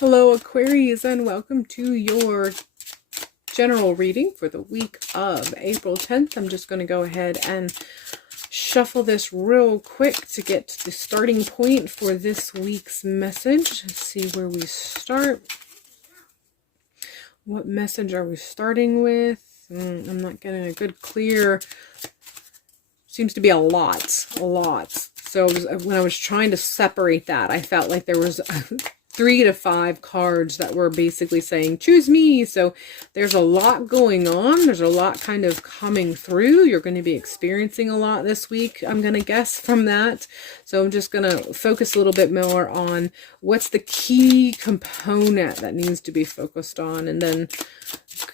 Hello Aquarius, and welcome to your general reading for the week of April 10th. I'm just going to go ahead and shuffle this real quick to get to the starting point for this week's message. Let's see where we start. What message are we starting with? I'm not getting a good clear. Seems to be a lot. So when I was trying to separate that, I felt like there was 3 to 5 cards that were basically saying, choose me. So there's a lot going on. There's a lot kind of coming through. You're going to be experiencing a lot this week, I'm going to guess, from that. So I'm just going to focus a little bit more on what's the key component that needs to be focused on, and then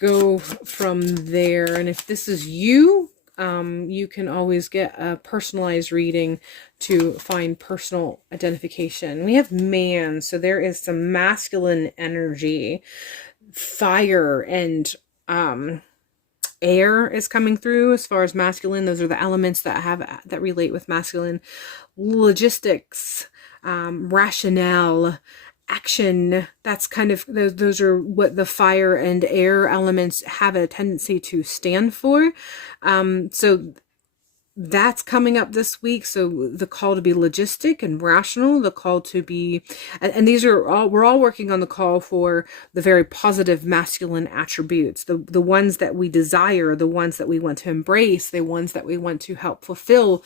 go from there. And if this is you, you can always get a personalized reading to find personal identification. We have man, so there is some masculine energy, fire and air is coming through as far as masculine. Those are the elements that relate with masculine. Logistics, rationale, action. That's kind of, those are what the fire and air elements have a tendency to stand for. So that's coming up this week. So the call to be logistic and rational, the call to be, and these are all, we're all working on the call for the very positive masculine attributes, the ones that we desire, the ones that we want to embrace, the ones that we want to help fulfill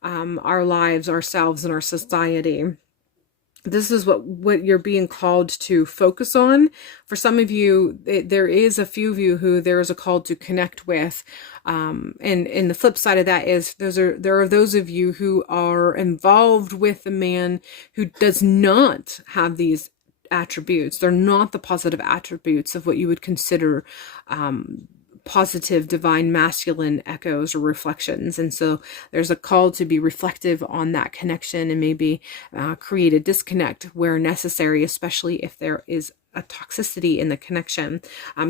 our lives, ourselves, and our society. This is what you're being called to focus on. For some of you, there is a few of you who there is a call to connect with. And the flip side of that is there are those of you who are involved with a man who does not have these attributes. They're not the positive attributes of what you would consider positive divine masculine echoes or reflections. And so there's a call to be reflective on that connection and maybe create a disconnect where necessary, especially if there is a toxicity in the connection,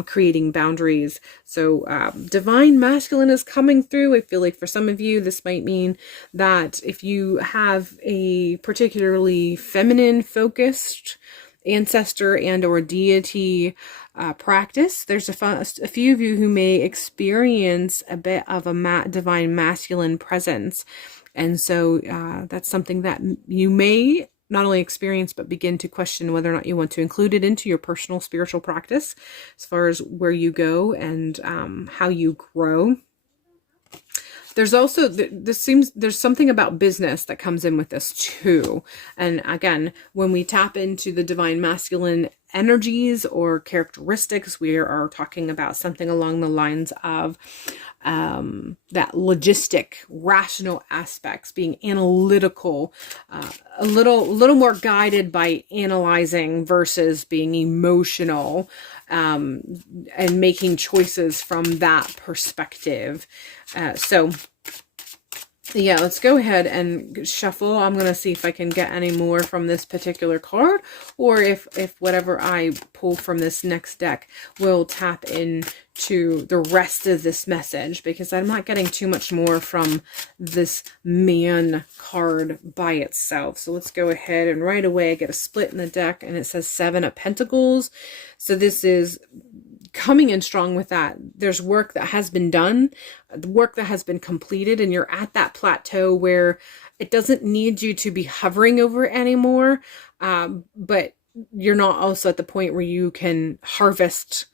creating boundaries. So divine masculine is coming through. I feel like for some of you, this might mean that if you have a particularly feminine focused ancestor and or deity practice, there's a few of you who may experience a bit of a divine masculine presence. And so that's something that you may not only experience, but begin to question whether or not you want to include it into your personal spiritual practice as far as where you go and how you grow. There's also, there's something about business that comes in with this too. And again, when we tap into the divine masculine energies or characteristics, we are talking about something along the lines of that logistic, rational aspects, being analytical, a little more guided by analyzing versus being emotional, and making choices from that perspective. So yeah, let's go ahead and shuffle. I'm going to see if I can get any more from this particular card, or if whatever I pull from this next deck will tap into the rest of this message, because I'm not getting too much more from this man card by itself. So let's go ahead and right away I get a split in the deck, and it says 7 of Pentacles. So this is coming in strong with that. There's work that has been done, the work that has been completed, and you're at that plateau where it doesn't need you to be hovering over it anymore, but you're not also at the point where you can harvest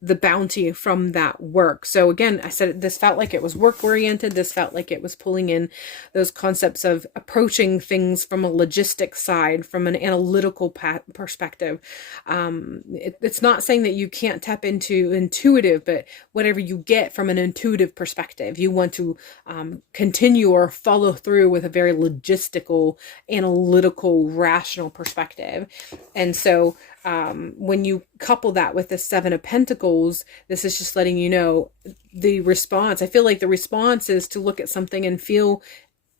the bounty from that work. So again, I said this felt like it was work oriented. This felt like it was pulling in those concepts of approaching things from a logistic side, from an analytical perspective. It's not saying that you can't tap into intuitive, but whatever you get from an intuitive perspective, you want to continue or follow through with a very logistical, analytical, rational perspective. And so when you couple that with the 7 of Pentacles, this is just letting you know the response. I feel like the response is to look at something and feel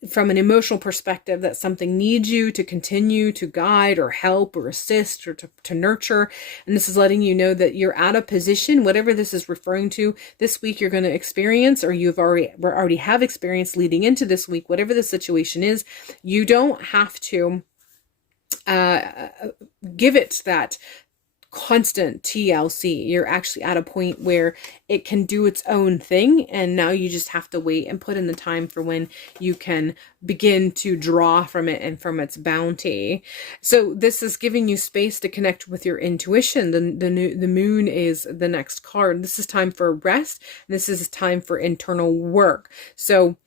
from an emotional perspective that something needs you to continue to guide or help or assist or to nurture. And this is letting you know that you're at a position, whatever this is referring to, this week you're going to experience, or you've already have experienced leading into this week, whatever the situation is, you don't have to give it that constant TLC. You're actually at a point where it can do its own thing, and now you just have to wait and put in the time for when you can begin to draw from it and from its bounty. So this is giving you space to connect with your intuition. The moon is the next card. This is time for rest. This is time for internal work. So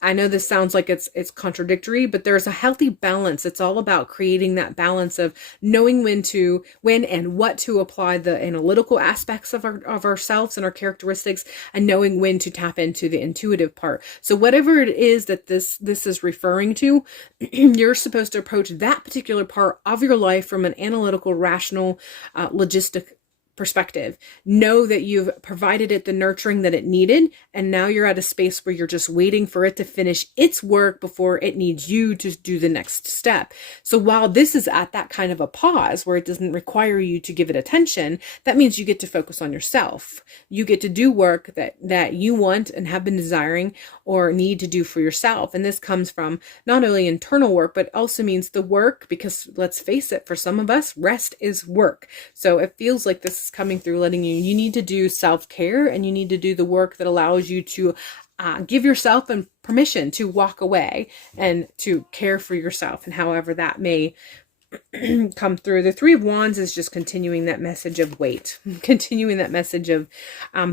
I know this sounds like it's contradictory, but there's a healthy balance. It's all about creating that balance of knowing when and what to apply the analytical aspects of ourselves and our characteristics, and knowing when to tap into the intuitive part. So whatever it is that this is referring to, you're supposed to approach that particular part of your life from an analytical, rational, logistic perspective. Know that you've provided it the nurturing that it needed, and now you're at a space where you're just waiting for it to finish its work before it needs you to do the next step. So while this is at that kind of a pause where it doesn't require you to give it attention, that means you get to focus on yourself. You get to do work that you want and have been desiring or need to do for yourself. And this comes from not only internal work, but also means the work, because let's face it, for some of us, rest is work. So it feels like this is coming through, letting you need to do self-care, and you need to do the work that allows you to give yourself permission to walk away and to care for yourself, and however that may come through. The Three of Wands is just continuing that message of wait, continuing that message of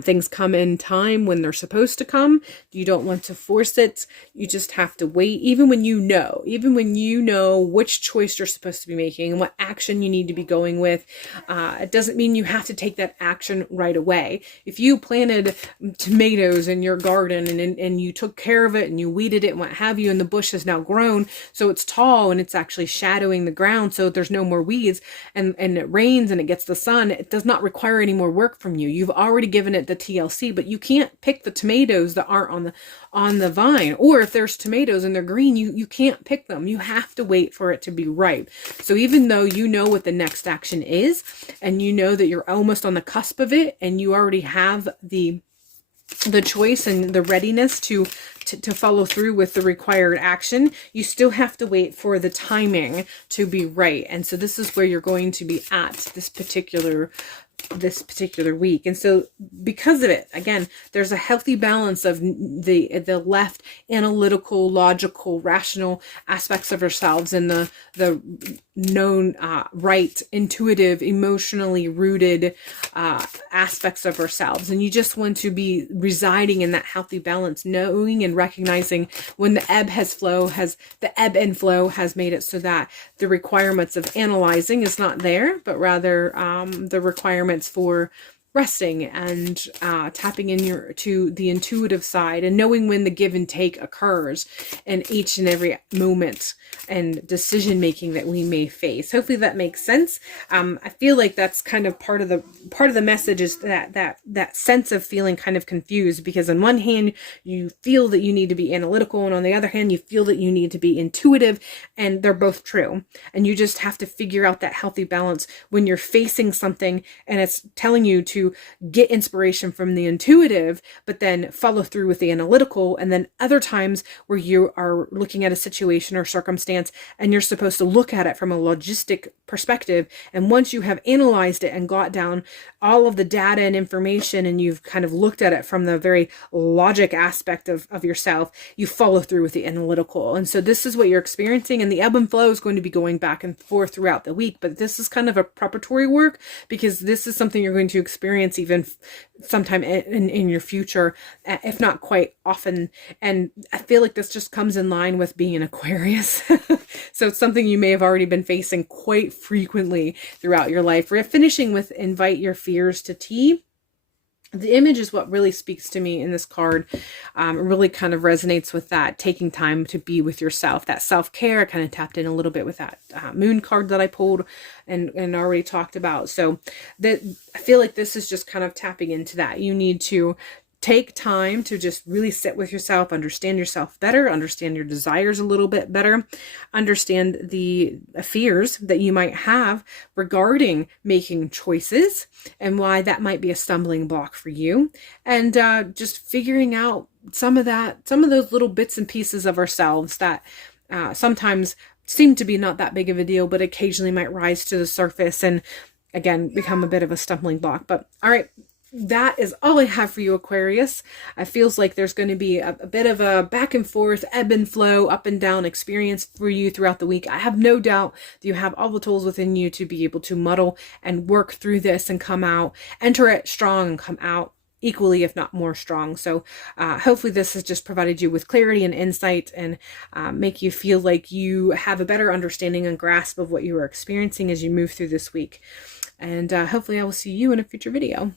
things come in time when they're supposed to come. You don't want to force it. You just have to wait, even when you know which choice you're supposed to be making and what action you need to be going with. It doesn't mean you have to take that action right away. If you planted tomatoes in your garden and you took care of it and you weeded it and what have you, and the bush has now grown, so it's tall and it's actually shadowing the ground, so there's no more weeds, and it rains and it gets the sun, it does not require any more work from you. You've already given it the TLC, but you can't pick the tomatoes that aren't on the vine. Or if there's tomatoes and they're green, you can't pick them. You have to wait for it to be ripe. So even though you know what the next action is, and you know that you're almost on the cusp of it, and you already have the choice and the readiness to follow through with the required action, you still have to wait for the timing to be right. And so this is where you're going to be at this particular week. And so because of it, again, there's a healthy balance of the left analytical, logical, rational aspects of ourselves, and the known right, intuitive, emotionally rooted aspects of ourselves. And you just want to be residing in that healthy balance, knowing and recognizing when the ebb and flow has made it so that the requirements of analyzing is not there, but rather the requirements for resting and tapping in to the intuitive side, and knowing when the give and take occurs in each and every moment and decision making that we may face. Hopefully that makes sense. I feel like that's kind of part of the message, is that sense of feeling kind of confused, because on one hand you feel that you need to be analytical, and on the other hand you feel that you need to be intuitive, and they're both true. And you just have to figure out that healthy balance when you're facing something and it's telling you to get inspiration from the intuitive, but then follow through with the analytical. And then other times where you are looking at a situation or circumstance and you're supposed to look at it from a logistic perspective. And once you have analyzed it and got down all of the data and information, and you've kind of looked at it from the very logic aspect of yourself, you follow through with the analytical. And so this is what you're experiencing, and the ebb and flow is going to be going back and forth throughout the week. But this is kind of a preparatory work, because this is something you're going to experience even sometime in your future, if not quite often. And I feel like this just comes in line with being an Aquarius. So it's something you may have already been facing quite frequently throughout your life. We're finishing with invite your fears to tea. The image is what really speaks to me in this card. It really kind of resonates with that, taking time to be with yourself, that self-care. I kind of tapped in a little bit with that moon card that I pulled and already talked about. So I feel like this is just kind of tapping into that. You need to take time to just really sit with yourself, understand yourself better, understand your desires a little bit better, understand the fears that you might have regarding making choices and why that might be a stumbling block for you. And just figuring out some of those little bits and pieces of ourselves that sometimes seem to be not that big of a deal, but occasionally might rise to the surface and again become a bit of a stumbling block. But all right, that is all I have for you, Aquarius. It feels like there's going to be a bit of a back and forth, ebb and flow, up and down experience for you throughout the week. I have no doubt that you have all the tools within you to be able to muddle and work through this and come out, enter it strong and come out equally, if not more strong. So hopefully this has just provided you with clarity and insight and make you feel like you have a better understanding and grasp of what you are experiencing as you move through this week. And hopefully I will see you in a future video.